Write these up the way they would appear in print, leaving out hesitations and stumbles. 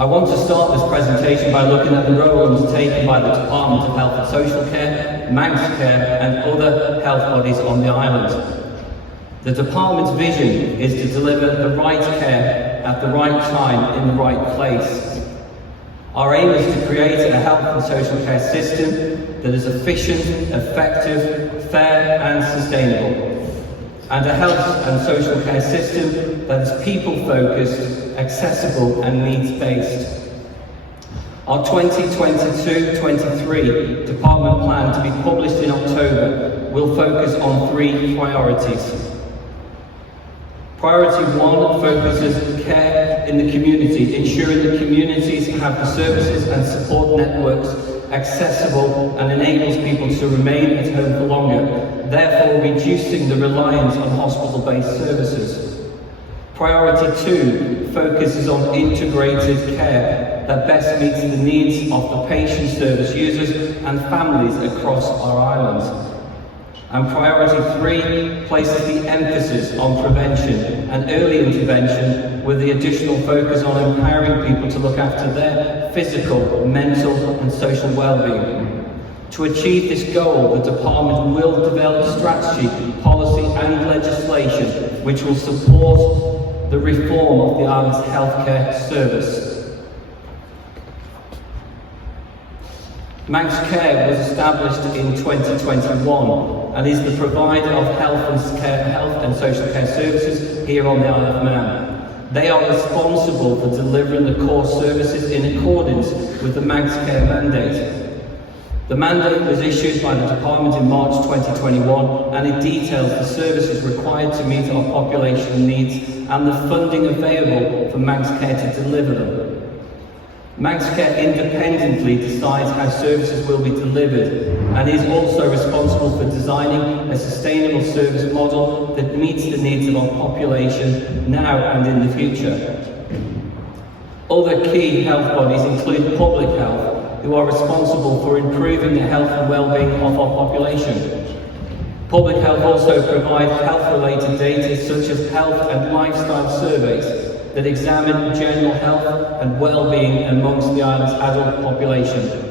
I want to start this presentation by looking at the role undertaken by the Department of Health and Social Care, Manx Care and other health bodies on the island. The Department's vision is to deliver the right care at the right time in the right place. Our aim is to create a health and social care system that is efficient, effective, fair and sustainable, and a health and social care system that is people-focused, accessible and needs-based. Our 2022-23 Department Plan, to be published in October, will focus on 3 priorities. Priority 1 focuses care in the community, ensuring that communities have the services and support networks accessible and enables people to remain at home for longer, therefore reducing the reliance on hospital-based services. Priority 2 focuses on integrated care that best meets the needs of the patient service users and families across our island. And Priority 3 places the emphasis on prevention and early intervention, with the additional focus on empowering people to look after their physical, mental and social well-being. To achieve this goal, the Department will develop strategy, policy and legislation which will support the reform of the island's healthcare service. Manx Care was established in 2021 and is the provider of health and social care services here on the Isle of Man. They are responsible for delivering the core services in accordance with the Manx Care mandate. The mandate was issued by the Department in March 2021 and it details the services required to meet our population needs and the funding available for Manx Care to deliver them. Manx Care independently decides how services will be delivered and is also responsible for designing a sustainable service model that meets the needs of our population now and in the future. Other key health bodies include Public Health, who are responsible for improving the health and well-being of our population. Public Health also provides health-related data such as health and lifestyle surveys that examine general health and well-being amongst the island's adult population.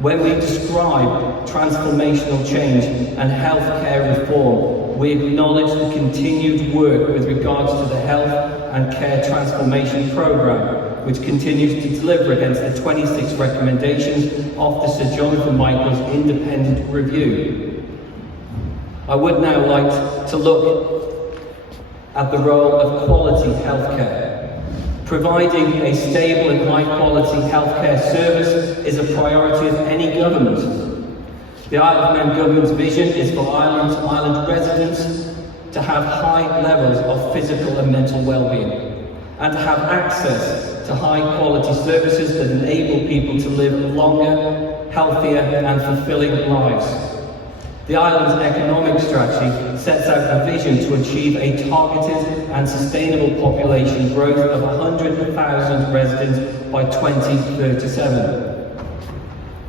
When we describe transformational change and healthcare reform, we acknowledge the continued work with regards to the Health and Care Transformation Programme, which continues to deliver against the 26 recommendations of the Sir Jonathan Michael's independent review. I would now like to look at the role of quality healthcare. Providing a stable and high-quality healthcare service is a priority of any government. The Isle of Man government's vision is for island residents to have high levels of physical and mental well-being, and to have access to high-quality services that enable people to live longer, healthier and fulfilling lives. The island's economic strategy sets out a vision to achieve a targeted and sustainable population growth of 100,000 residents by 2037.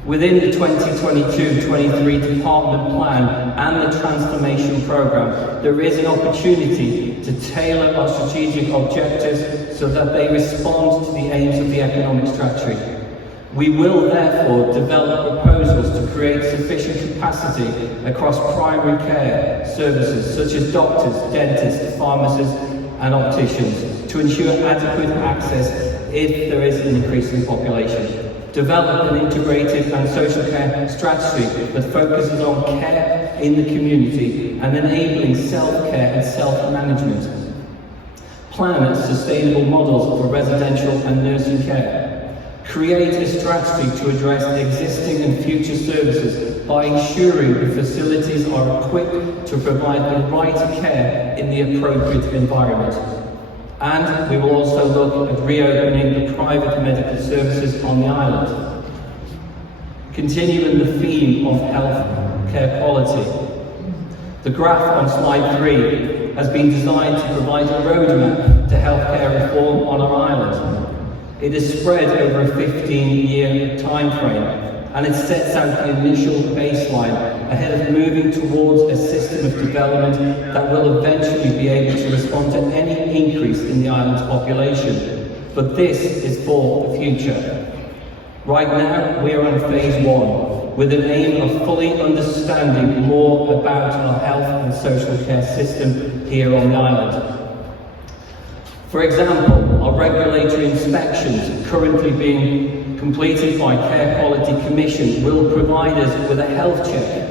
Within the 2022-23 Department Plan and the Transformation Programme, there is an opportunity to tailor our strategic objectives so that they respond to the aims of the economic strategy. We will therefore develop proposals to create sufficient capacity across primary care services such as doctors, dentists, pharmacists and opticians to ensure adequate access if there is an increase in population. Develop an integrated and social care strategy that focuses on care in the community and enabling self-care and self-management. Plan sustainable models for residential and nursing care. Create a strategy to address existing and future services by ensuring the facilities are equipped to provide the right care in the appropriate environment. And we will also look at reopening the private medical services on the island. Continuing the theme of health care quality. The graph on slide 3 has been designed to provide a roadmap to healthcare reform on our island. It is spread over a 15-year time frame, and it sets out the initial baseline ahead of moving towards a system of development that will eventually be able to respond to any increase in the island's population. but this is for the future. Right now, we are on phase 1, with an aim of fully understanding more about our health and social care system here on the island. For example, our regulatory inspections currently being completed by Care Quality Commission will provide us with a health check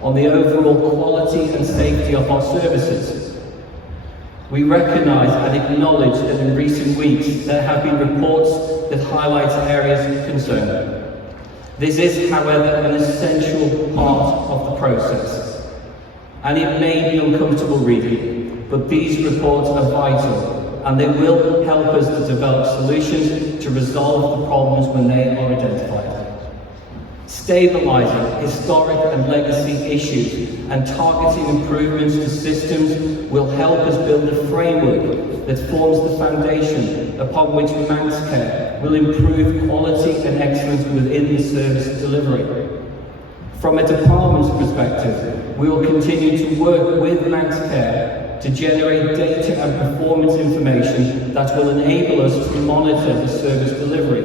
on the overall quality and safety of our services. We recognise and acknowledge that in recent weeks there have been reports that highlight areas of concern. This is, however, an essential part of the process, and it may be uncomfortable reading, but these reports are vital, and they will help us to develop solutions to resolve the problems when they are identified. Stabilising historic and legacy issues and targeting improvements to systems will help us build a framework that forms the foundation upon which Manx Care will improve quality and excellence within the service delivery. From a department's perspective, we will continue to work with Manx Care to generate data and performance information that will enable us to monitor the service delivery.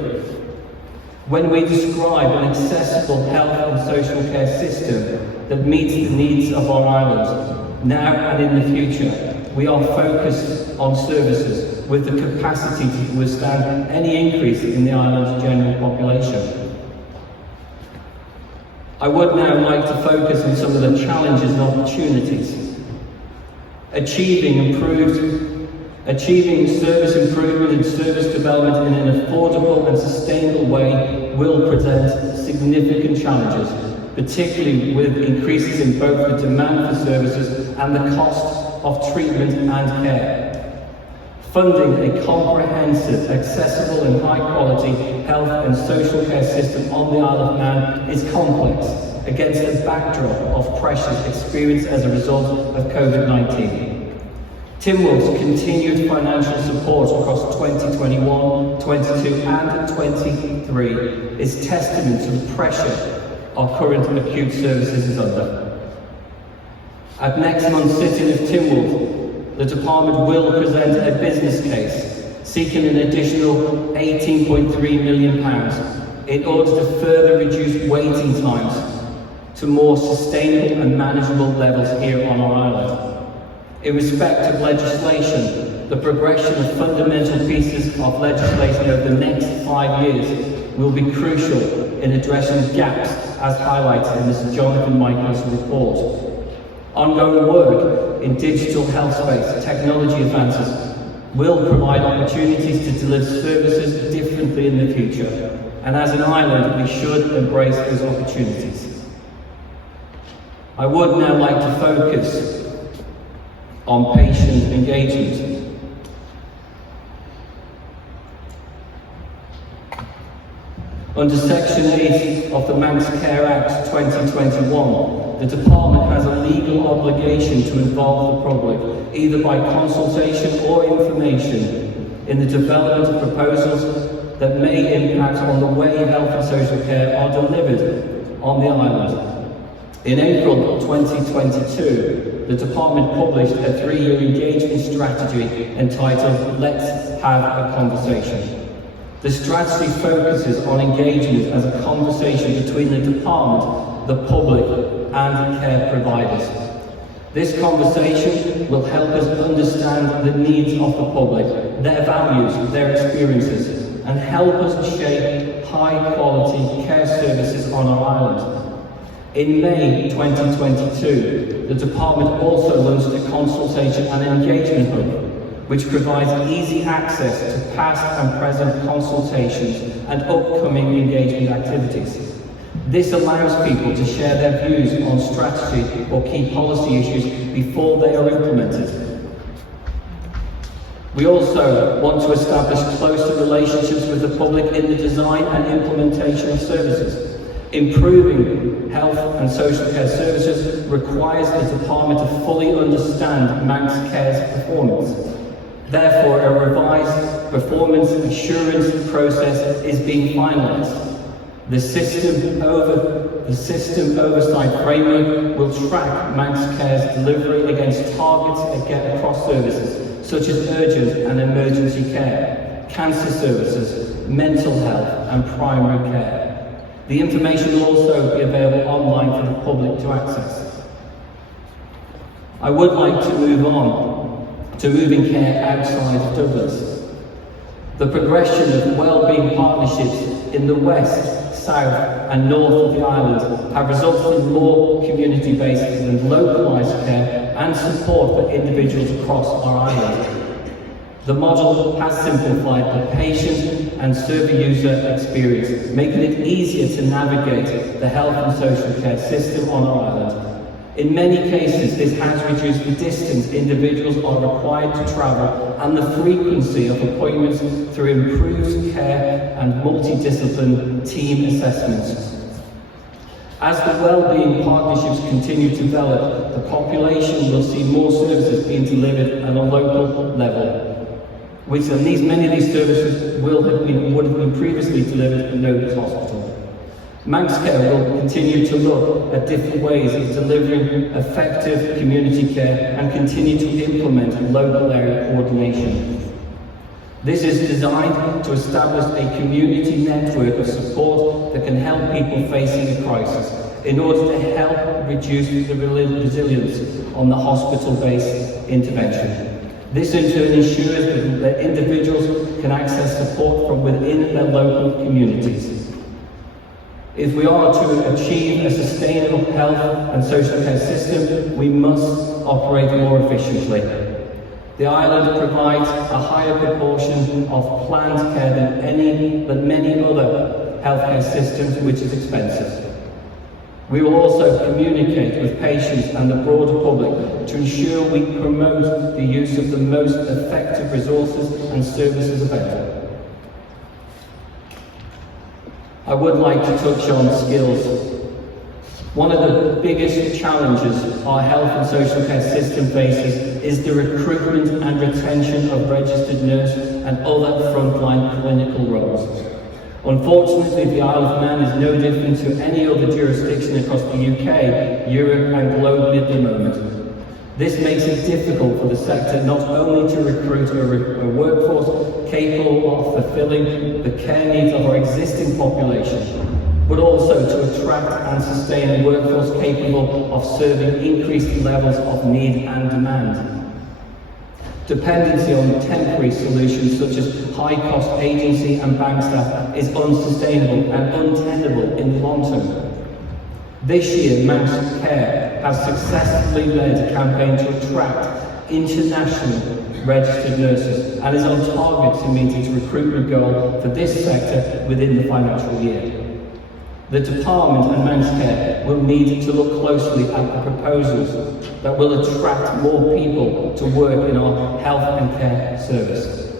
When we describe an accessible health and social care system that meets the needs of our island, now and in the future, we are focused on services with the capacity to withstand any increase in the island's general population. I would now like to focus on some of the challenges and opportunities. Achieving service improvement and service development in an affordable and sustainable way will present significant challenges, particularly with increases in both the demand for services and the cost of treatment and care. Funding a comprehensive, accessible and high-quality health and social care system on the Isle of Man is complex against a backdrop of pressures experienced as a result of COVID-19. Tynwald's continued financial support across 2021, 22 and 23 is testament to the pressure our current acute services is under. At next month's sitting of Tynwald, the department will present a business case seeking an additional £18.3 million in order to further reduce waiting times to more sustainable and manageable levels here on our island. In respect of legislation, the progression of fundamental pieces of legislation over the next 5 years will be crucial in addressing gaps as highlighted in Mr. Jonathan Michael's report. Ongoing work in digital health space technology advances will provide opportunities to deliver services differently in the future, and as an island we should embrace those opportunities. I would now like to focus on patient engagement. Under Section 8 of the Manx Care Act 2021, the Department has a legal obligation to involve the public, either by consultation or information, in the development of proposals that may impact on the way health and social care are delivered on the island. In April 2022, the Department published a 3-year engagement strategy entitled Let's Have a Conversation. The strategy focuses on engagement as a conversation between the Department, the public and care providers. This conversation will help us understand the needs of the public, their values, their experiences, and help us shape high-quality care services on our island. In May 2022, the Department also launched a consultation and engagement hub, which provides easy access to past and present consultations and upcoming engagement activities. This allows people to share their views on strategy or key policy issues before they are implemented. We also want to establish closer relationships with the public in the design and implementation of services. Improving health and social care services requires the Department to fully understand Manx Care's performance. Therefore, a revised performance assurance process is being finalised. The system oversight framework will track Manx Care's delivery against targets across services, such as urgent and emergency care, cancer services, mental health and primary care. The information will also be available online for the public to access. I would like to move on to moving care outside of Douglas. The progression of wellbeing partnerships in the west, south and north of the island have resulted in more community-based and localised care and support for individuals across our island. The model has simplified the patient and server user experience, making it easier to navigate the health and social care system on our island. In many cases, this has reduced the distance individuals are required to travel and the frequency of appointments through improved care and multidisciplinary team assessments. As the wellbeing partnerships continue to develop, the population will see more services being delivered at a local level, many of these services would have been previously delivered at Nobles Hospital. Manx Care will continue to look at different ways of delivering effective community care and continue to implement local area coordination. This is designed to establish a community network of support that can help people facing a crisis in order to help reduce the resilience on the hospital-based intervention. This in turn ensures that individuals can access support from within their local communities. If we are to achieve a sustainable health and social care system, we must operate more efficiently. The island provides a higher proportion of planned care than many other healthcare systems, which is expensive. We will also communicate with patients and the broader public to ensure we promote the use of the most effective resources and services available. I would like to touch on skills. One of the biggest challenges our health and social care system faces is the recruitment and retention of registered nurses and other frontline clinical roles. Unfortunately, the Isle of Man is no different to any other jurisdiction across the UK, Europe and globally at the moment. This makes it difficult for the sector not only to recruit a workforce capable of fulfilling the care needs of our existing population, but also to attract and sustain a workforce capable of serving increased levels of need and demand. Dependency on temporary solutions such as high-cost agency and bank staff is unsustainable and untenable in the long term. This year, Manx Care has successfully led a campaign to attract international registered nurses and is on target to meet its recruitment goal for this sector within the financial year. The Department and Manx Care will need to look closely at the proposals that will attract more people to work in our health and care service.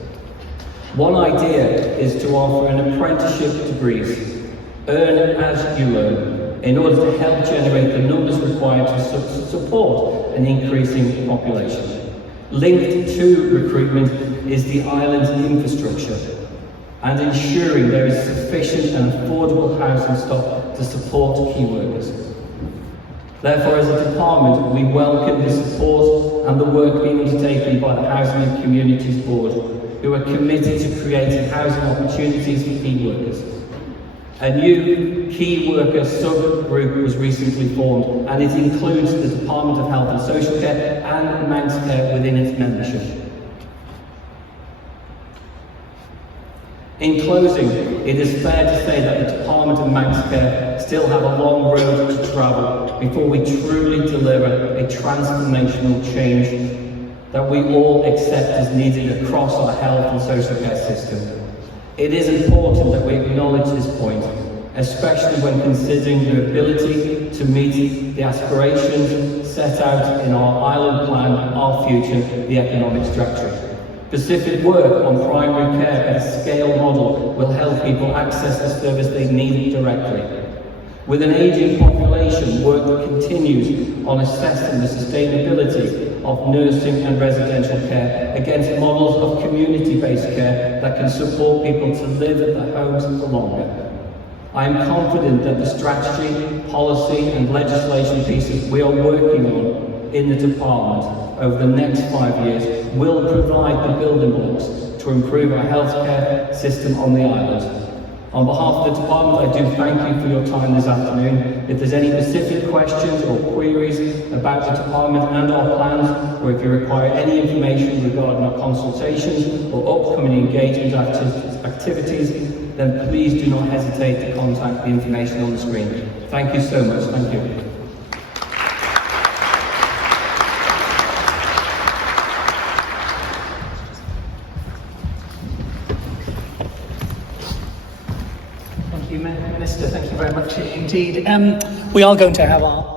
One idea is to offer an apprenticeship degrees, earn as you learn, in order to help generate the numbers required to support an increasing population. Linked to recruitment is the island's infrastructure and ensuring there is sufficient and affordable housing stock to support key workers. Therefore, as a department, we welcome the support and the work being undertaken by the Housing and Communities Board, who are committed to creating housing opportunities for key workers. A new key worker subgroup was recently formed, and it includes the Department of Health and Social Care and Manx Care within its membership. In closing, it is fair to say that the Department and Manx Care still have a long road to travel before we truly deliver a transformational change that we all accept as needed across our health and social care system. It is important that we acknowledge this point, especially when considering the ability to meet the aspirations set out in our island plan, Our Future, the economic strategy. Specific work on primary care at a scale model will help people access the service they need directly. With an ageing population, work continues on assessing the sustainability of nursing and residential care against models of community-based care that can support people to live at their homes for longer. I am confident that the strategy, policy and legislation pieces we are working on in the department over the next 5 years will provide the building blocks to to improve our healthcare system on the island. On behalf of the department, I do thank you for your time this afternoon. If there's any specific questions or queries about the department and our plans, or if you require any information regarding our consultations or upcoming engagement activities, then please do not hesitate to contact the information on the screen. Thank you so much. Thank you. Thank you, Minister. Thank you very much indeed. We are going to have our